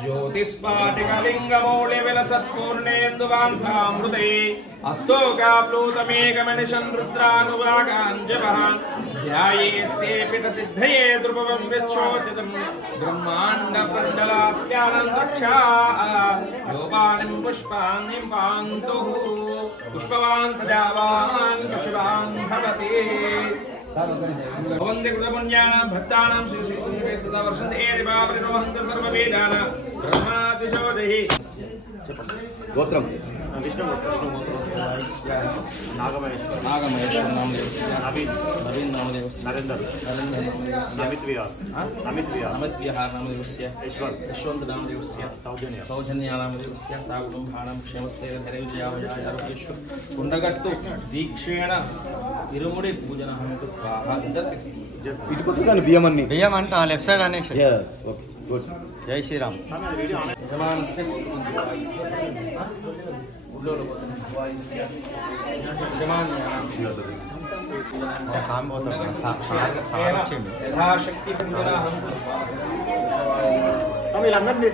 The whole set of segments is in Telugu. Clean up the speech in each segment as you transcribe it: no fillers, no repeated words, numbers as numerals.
ज्योतिस्पाटिकलिंगमौले विलसत्पूर्णेन्दुवान्तामृते अस्तोकाप्लूतमेकमनिशन् रुद्रानुरागाञ्जपः ध्यायेस्ते पितसिद्धये द्रुपवं विच्छोचितं ब्रह्माण्डमण्डलास्यानन्दक्षा योपानिं पुष्पान्निं पान्तुः पुष्पवान् प्रजावान् पशुवान् भवति भवन्ति कृतपुण्यानां भक्तानां श्रीश्रीकुञ्जे सदा वर्षन्ते एरिवापरिरोहन्ति सर्ववेदानां ब्रह्मातिशोधैः गोत्रम विष्णु नागमहेश्वर नामदेवस्य नवीन नामदेवस्य नरेंद्र अमित विहार नामदेवस्य यशवंत नामदेवस्य सौजन्य नामदेवस्य साकुटुंबानां क्षेमस्थैर्यधैर्यविजयावयाय आरोग्येश्वर कुंडगट्टु दीक्षेण इरुमुడి పూజన హనుమతుః ఇటు కొట్టుకొని బియ్యం అంట లెఫ్ట్ సైడ్ అనేసి yes okay good జై శ్రీరామ్ యజమానస్య ఉల్లోల వాయిస్య యజమాన్యానాం యథాశక్తి సంజనా వీళ్ళందరినీ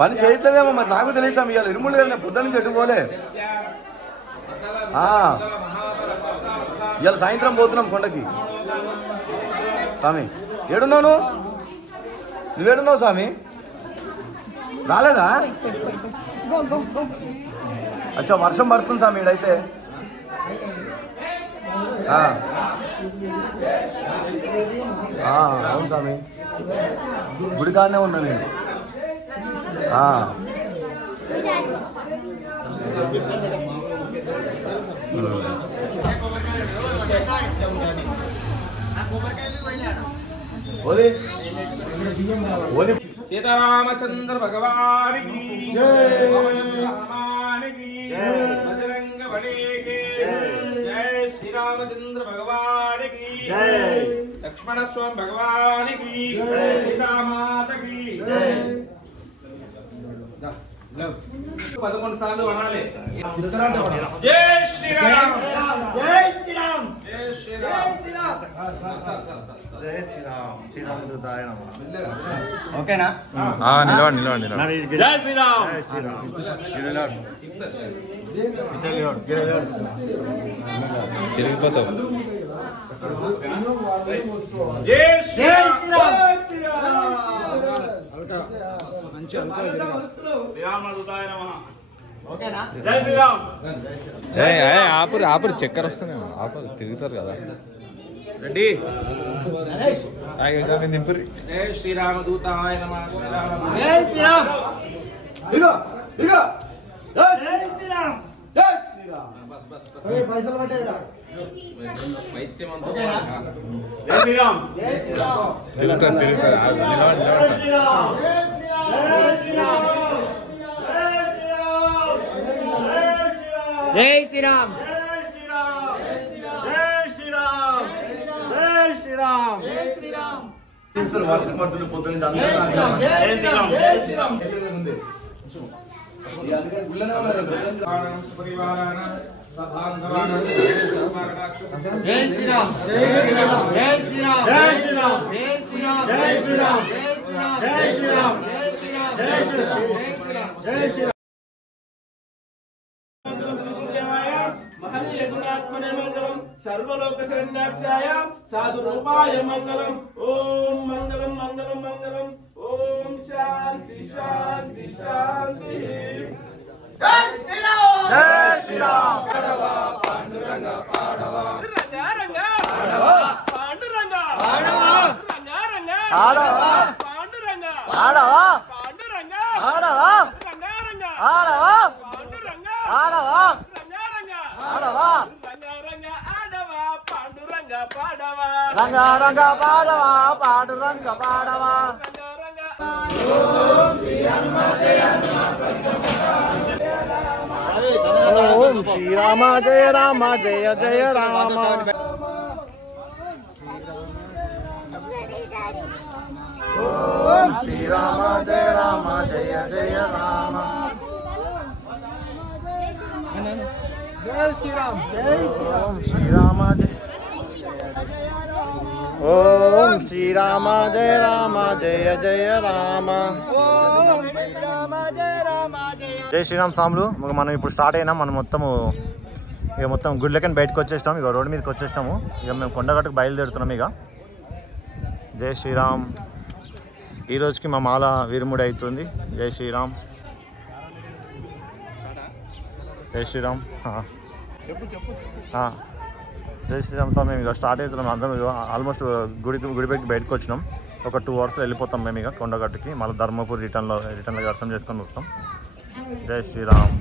పని చేయట్లేదేమో మరి నాకు తెలిసాం ఇవాళ ఇరుముళ్ళు గారు నేను పొద్దున్న నుంచి ఎట్టుకోలే ఇవాళ సాయంత్రం పోతున్నాం కొండకి స్వామి ఏడున్నావు నువ్వేడున్నావు స్వామి రాలేదా అచ్చా వర్షం పడుతుంది స్వామి ఈడైతే అవును స్వామి గుడికాడనే ఉన్నా నేను सीतारामचंद्र भगवान की जय हनुमान की बजरंग बली की जय श्री रामचंद्र भगवान की जय लक्ष्मण स्वामी भगवान की जय सीता माता की जय 11 साल वनाले जय श्री राम जय श्री राम जय श्री राम जय श्री राम శ్రీరామదూతాయ నమః ఓకేనా నిలవండి जय श्री राम జై శ్రీరామ్ తిరిగిపోతావు जय श्री राम శ్రీరామదూతాయ నమః ఓకేనా जय श्री राम ఆపురు చక్కెర వస్తున్నాయి ఆపురు తిరుగుతారు కదా రెడ్డి దింపురి जय श्री राम दूताय नमः श्री राम జై శ్రీరామ్ జై శ్రీరామ్ జై శ్రీరామ్ बस పైసలు పట్టాడు వైద్యమంతో జై శ్రీరామ్ జై శ్రీరామ్ తిరుగుతారు జై శ్రీరామ్ జై శ్రీరామ్ జై శ్రీరామ్ జై శ్రీరామ్ జై శ్రీరామ్ జై శ్రీరామ్ వర్షం పడుతుంది పొద్దున్న జై శ్రీరామ్ జై శ్రీరామ్ జై శ్రీరామ్ జై శ్రీరామ్ జై శ్రీరామ్ జై శ్రీరామ్ జై శ్రీరామ్ జై శ్రీరామ్ జై శ్రీరామ్ జై శ్రీరామ్ జై శ్రీరామ్ జై శ్రీరామ్ महल्यगुणात्मने मंगलम सर्वलोक शरण्याक्षाय साधु रूपाय मंगलम ओम मंगलम मंगलम मंगलम ओम शांति शांति शांति जय श्री राम जय श्री राम पांडुरंग पांडवा रंगा रंगा पांडवा पांडुरंग पांडवा रंगा रंगा पांडवा पांडुरंग पांडवा पांडुरंग पांडवा रंगा रंगा पांडवा రంగ రంగ పాడవా పాండురంగ పాడవా ఓం శ్రీరామ జయ రామ జయ జయ రామ ఓం శ్రీరామ జయ రామ జయ జయ రామ జయ శ్రీరామ్ ఓం శ్రీరామ జయ ఓం శ్రీరామ జయ రామ జయ జయ రామ ఓం శ్రీరామ జయ రామ జయ శ్రీరామ్ సాములు మనం ఇప్పుడు స్టార్ట్ అయినాం. మనం మొత్తం గుడ్లకని బయటకు వచ్చేస్తాం. ఇక రోడ్డు మీదకి వచ్చేస్తాము. ఇక మేము కొండగట్టుకు బయలుదేరుతున్నాం. ఇక జై శ్రీరామ్. ఈ రోజుకి మా మాల విరుముడి అవుతుంది. జై శ్రీరామ్ జై శ్రీరామ్ జై శ్రీరామ్ స్వామి. మేము ఇక స్టార్ట్ అవుతున్నాం. అందరం ఆల్మోస్ట్ గుడిపైకి బయటకు వచ్చినాం. ఒక 2 hours వెళ్ళిపోతాం మేము ఇక కొండగట్టుకి. మళ్ళీ ధర్మపూర్ రిటర్న్లో దర్శనం చేసుకొని వస్తాం. జై శ్రీరామ్.